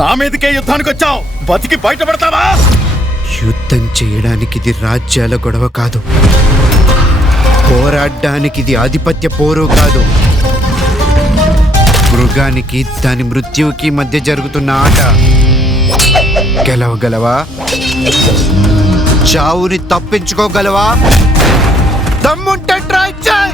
నా మీదకే యుద్ధానికి వచ్చావు, బతికి బయటపడతావా? యుద్ధం చేయడానికి ఇది రాజ్యాల గొడవ కాదు, పోరాడడానికి ఇది ఆధిపత్య పోరు కాదు. మృగానికి దాని మృత్యువుకి మధ్య జరుగుతున్న ఆట. గెలవగలవా? చావుని తప్పించుకోగలవా? దమ్ముంటే ట్రై చేయి.